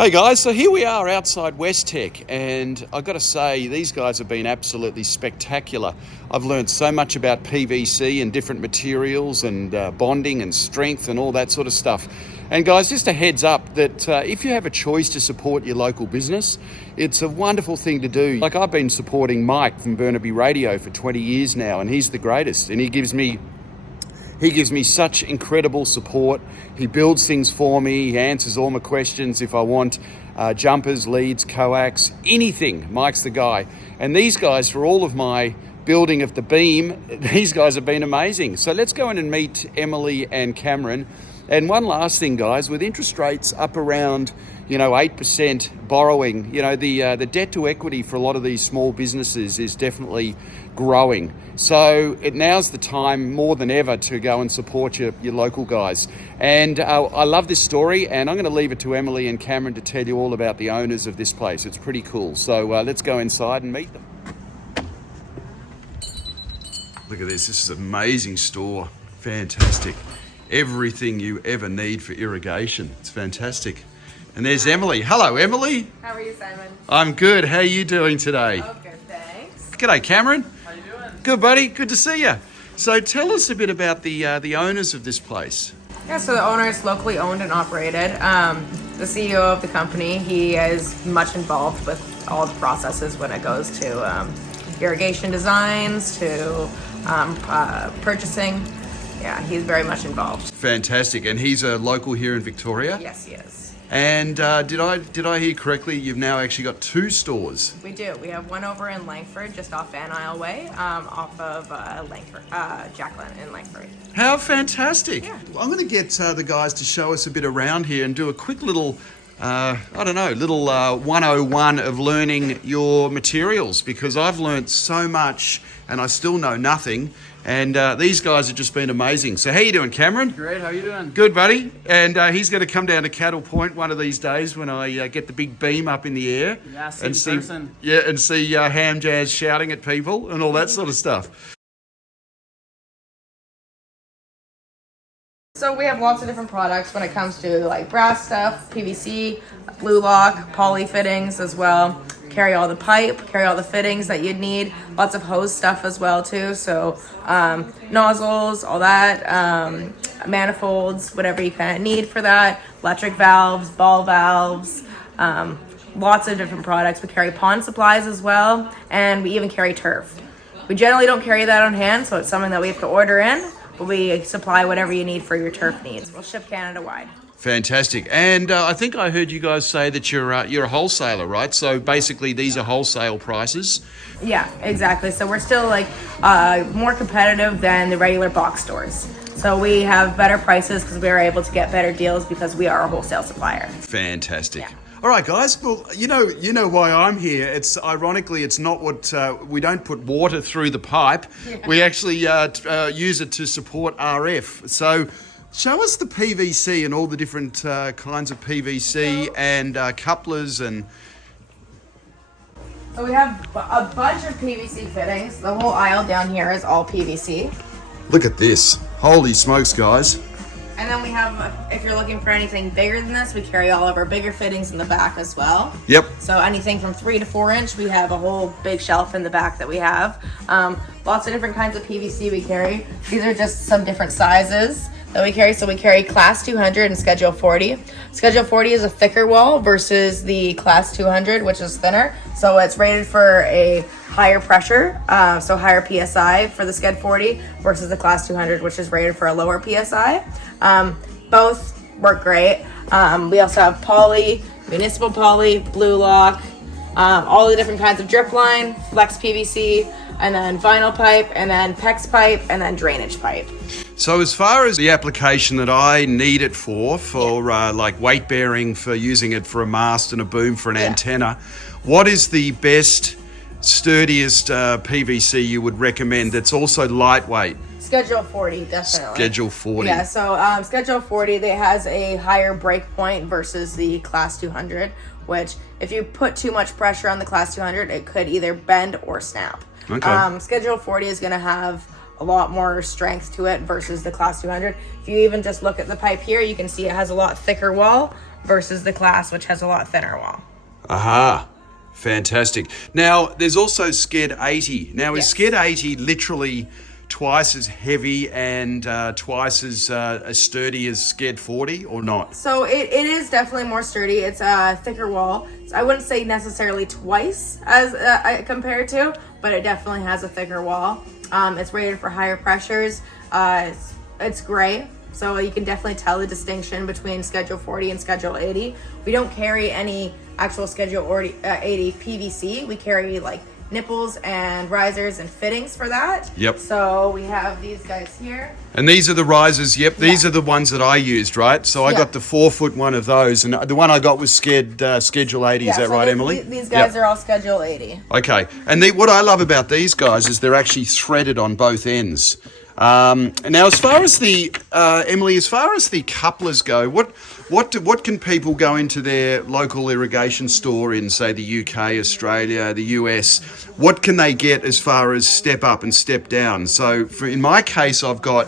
Hey guys, so here we are outside WES-TECH, and I've got to say these guys have been absolutely spectacular. I've learned so much about PVC and different materials and bonding and strength and all that sort of stuff. And guys, just a heads up that if you have a choice to support your local business, it's a wonderful thing to do. Like, I've been supporting Mike from BURNABY RADIO for 20 years now, and he's the greatest, and he gives me such incredible support. He builds things for me. He answers all my questions if I want jumpers, leads, coax, anything. Mike's the guy. And these guys, for all of my building of the beam, these guys have been amazing. So let's go in and meet Emily and Cameron. And one last thing, guys, with interest rates up around 8% borrowing, the debt to equity for a lot of these small businesses is definitely growing. So now's the time more than ever to go and support your local guys. And I love this story, and I'm going to leave it to Emily and Cameron to tell you all about the owners of this place. It's pretty cool. So let's go inside and meet them. Look at this. This is an amazing store. Fantastic. Everything you ever need for irrigation. It's fantastic. And there's Emily. Hello, Emily. How are you, Simon? I'm good. How are you doing today? Oh, good, thanks. G'day, Cameron. How you doing? Good, buddy. Good to see you. So tell us a bit about the owners of this place. Yeah, so the owner is locally owned and operated. The CEO of the company, he is much involved with all the processes when it goes to irrigation designs, to purchasing. Yeah, he's very much involved. Fantastic. And he's a local here in Victoria? Yes, he is. And did I hear correctly, you've now actually got 2 stores? We do. We have one over in Langford, just off Van Isle Way, off of Langford, Jacqueline in Langford. How fantastic. Yeah. I'm going to get the guys to show us a bit around here and do a quick little, 101 of learning your materials, because I've learned so much and I still know nothing. And these guys have just been amazing. So how you doing, Cameron? Great, how you doing? Good, buddy. And he's going to come down to Cattle Point one of these days when I get the big beam up in the air. Yeah, see and in person. Yeah, and see Ham Jazz shouting at people and all that sort of stuff. So we have lots of different products when it comes to like brass stuff, PVC, blue lock, poly fittings as well. Carry all the pipe, carry all the fittings that you'd need. Lots of hose stuff as well too. So nozzles, all that, manifolds, whatever you kind of need for that. Electric valves, ball valves, lots of different products. We carry pond supplies as well, and we even carry turf. We generally don't carry that on hand, so it's something that we have to order in. But we supply whatever you need for your turf needs. We'll ship Canada wide. Fantastic. And I think I heard you guys say that you're a wholesaler, right? So basically these are wholesale prices. Yeah, exactly. So we're still more competitive than the regular box stores. So we have better prices because we are able to get better deals because we are a wholesale supplier. Fantastic. Yeah. All right, guys. Well, you know why I'm here. It's ironically, it's not what we don't put water through the pipe. Yeah. We actually use it to support RF. So show us the PVC and all the different kinds of PVC and couplers and. So we have a bunch of PVC fittings. The whole aisle down here is all PVC. Look at this. Holy smokes, guys. And then we have, if you're looking for anything bigger than this, we carry all of our bigger fittings in the back as well. Yep. So anything from 3 to 4 inch, we have a whole big shelf in the back that we have. Lots of different kinds of PVC we carry. These are just some different sizes that we carry. So we carry Class 200 and Schedule 40. Schedule 40 is a thicker wall versus the Class 200, which is thinner. So it's rated for a higher pressure, so higher PSI for the Sched 40 versus the Class 200, which is rated for a lower PSI. Both work great. We also have poly, municipal poly, blue lock, all the different kinds of drip line, flex PVC, and then vinyl pipe, and then PEX pipe, and then drainage pipe. So as far as the application that I need it for like weight bearing, for using it for a mast and a boom for an antenna, what is the best, sturdiest PVC you would recommend that's also lightweight? Schedule 40, definitely. Schedule 40. Yeah, so Schedule 40, it has a higher break point versus the Class 200, which if you put too much pressure on the Class 200, it could either bend or snap. Okay. Schedule 40 is going to have a lot more strength to it versus the Class 200. If you even just look at the pipe here, you can see it has a lot thicker wall versus the class, which has a lot thinner wall. Aha. Fantastic. Now, there's also Sked 80. Now, is Yes. Sked 80 literally twice as heavy and twice as sturdy as Sked 40 or not? So it is definitely more sturdy. It's a thicker wall. So I wouldn't say necessarily twice as compared to, but it definitely has a thicker wall. It's rated for higher pressures. It's gray, so you can definitely tell the distinction between Schedule 40 and Schedule 80. We don't carry any actual Schedule 80 PVC. We carry like nipples and risers and fittings for that. Yep. So we have these guys here. And these are the risers, yep. These are the ones that I used, right? So I got the 4-foot one of those, and the one I got was Schedule 80, is that so right, Emily? These guys are all Schedule 80. Okay, and what I love about these guys is they're actually threaded on both ends. Now, as far as the Emily, as far as the couplers go, what can people go into their local irrigation store in, say, the UK, Australia, the US? What can they get as far as step up and step down? So, in my case, I've got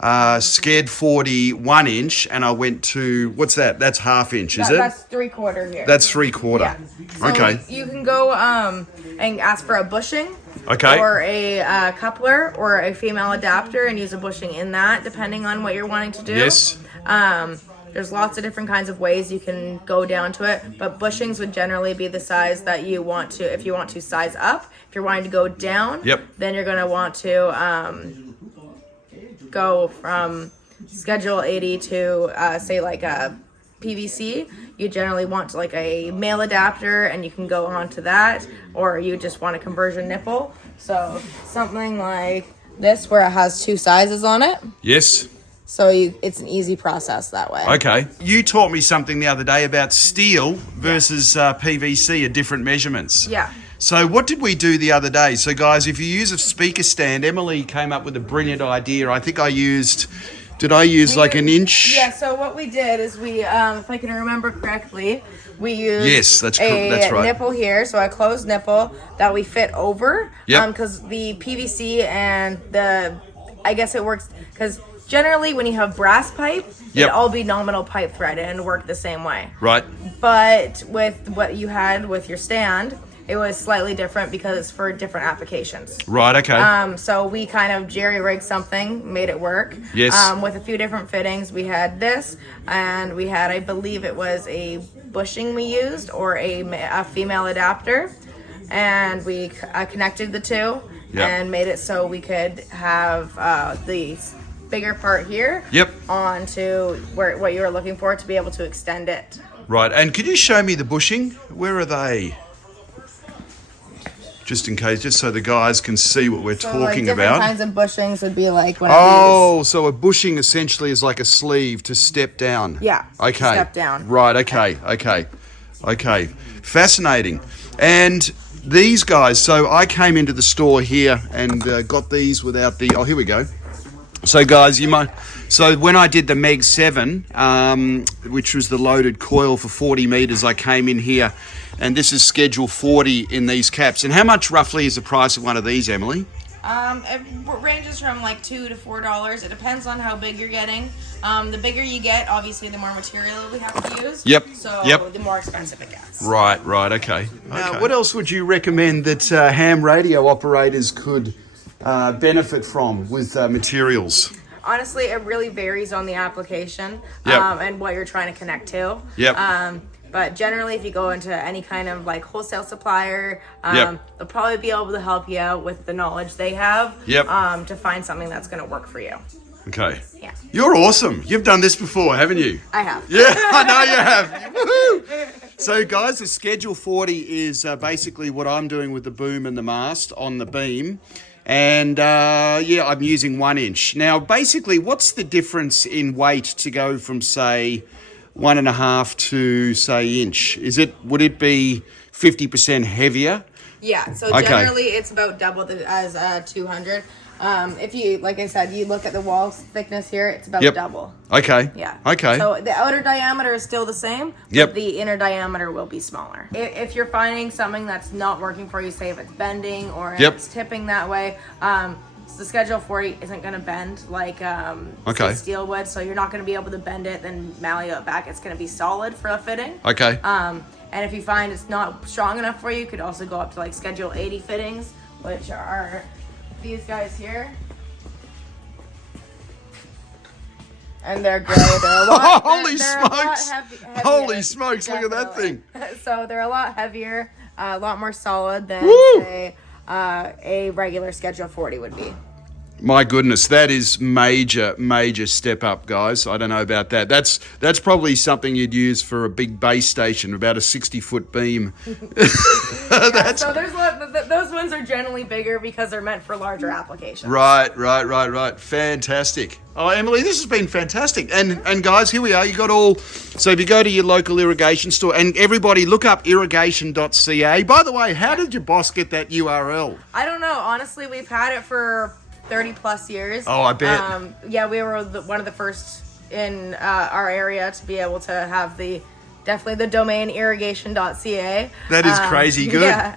Sked 40 1 inch, and I went to what's that? That's ½ inch, is it? That's 3/4 here. That's 3/4. Yeah. So Okay. You can go and ask for a bushing. Okay. Or a coupler or a female adapter and use a bushing in that, depending on what you're wanting to do. Yes. There's lots of different kinds of ways you can go down to it, but bushings would generally be the size that you want to, if you want to size up. If you're wanting to go down, then you're going to want to go from Schedule 80 to, say, like a PVC. You generally want like a male adapter, and you can go on to that, or you just want a conversion nipple. So something like this, where it has 2 sizes on it. Yes. So it's an easy process that way. Okay. You taught me something the other day about steel versus PVC at different measurements. Yeah. So what did we do the other day? So guys, if you use a speaker stand, Emily came up with a brilliant idea. I think I used... Did I use like an inch? Yeah, so what we did is we, if I can remember correctly, we used that's a right. nipple here, so a closed nipple that we fit over. Yep. Because the PVC and I guess it works, because generally when you have brass pipe, it'd all be nominal pipe threaded and work the same way. Right. But with what you had with your stand, it was slightly different because it's for different applications. Right, okay. So we kind of jerry-rigged something, made it work. Yes. With a few different fittings. We had this, and we had, I believe it was a bushing we used, or a female adapter. And we connected the two and made it so we could have the bigger part here onto what you were looking for to be able to extend it. Right, and could you show me the bushing? Where are they? Just in case, just so the guys can see what we're talking different about. Kinds of bushings would be like one of these. So a bushing essentially is like a sleeve to step down. Yeah. Okay. Step down. Right. Okay. Fascinating. And these guys. So I came into the store here and got these without the. Oh, here we go. So guys, you might. So when I did the Meg 7, which was the loaded coil for 40 meters, I came in here. And this is Schedule 40 in these caps. And how much roughly is the price of one of these, Emily? It ranges from like $2 to $4. It depends on how big you're getting. The bigger you get, obviously, the more material we have to use. Yep. So the more expensive it gets. Right. Okay. What else would you recommend that ham radio operators could benefit from with materials? Honestly, it really varies on the application and what you're trying to connect to. Yep. But generally, if you go into any kind of like wholesale supplier, they'll probably be able to help you out with the knowledge they have to find something that's going to work for you. Okay. Yeah. You're awesome. You've done this before, haven't you? I have. Yeah, I know you have. Woohoo! So, guys, the Schedule 40 is basically what I'm doing with the boom and the mast on the beam. And, I'm using 1 inch. Now, basically, what's the difference in weight to go from, say, 1.5 to say inch? Would it be 50% heavier? Yeah, so generally it's about double as 200. If you, like I said, you look at the wall thickness here, it's about double. Okay. Yeah. Okay. So the outer diameter is still the same, but the inner diameter will be smaller. If you're finding something that's not working for you, say if it's bending or if it's tipping that way, the Schedule 40 isn't going to bend like Okay. steel would, so you're not going to be able to bend it, then mallet it back. It's going to be solid for a fitting. Okay. And if you find it's not strong enough for you, you could also go up to like Schedule 80 fittings, which are these guys here. And they're gray. They're a lot. Holy they're a lot smokes! heavier, Holy smokes! Look at that definitely. thing. So they're a lot heavier, a lot more solid than Woo! say a regular Schedule 40 would be. My goodness, that is major step up, guys. I don't know about that. That's probably something you'd use for a big base station, about a 60-foot beam. So those ones are generally bigger because they're meant for larger applications. Right. Fantastic. Oh, Emily, this has been fantastic. And guys, here we are. You got all. So if you go to your local irrigation store, and everybody look up irrigation.ca. By the way, how did your boss get that URL? I don't know. Honestly, we've had it for 30 plus years. Oh, I bet. Yeah, we were one of the first in our area to be able to have definitely the domain irrigation.ca. That is crazy good. Yeah,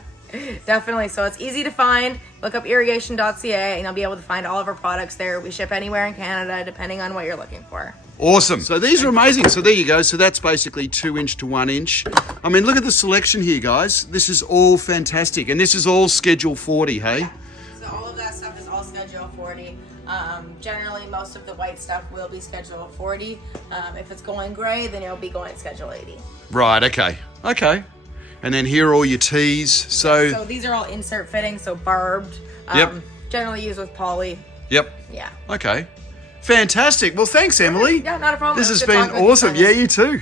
definitely. So it's easy to find. Look up irrigation.ca and you'll be able to find all of our products there. We ship anywhere in Canada depending on what you're looking for. Awesome. So these are amazing. So there you go. So that's basically 2 inch to 1 inch. I mean, look at the selection here, guys. This is all fantastic. And this is all Schedule 40, hey? So all of that stuff is all Schedule 40. Generally, most of the white stuff will be Schedule 40. If it's going gray, then it'll be going Schedule 80. Right, okay. And then here are all your tees. So these are all insert fittings, so barbed. Yep. Generally used with poly. Yep. Yeah. Okay. Fantastic. Well, thanks, Emily. Yeah, not a problem. This It was has good been talking with you, awesome. Simon. Yeah, you too.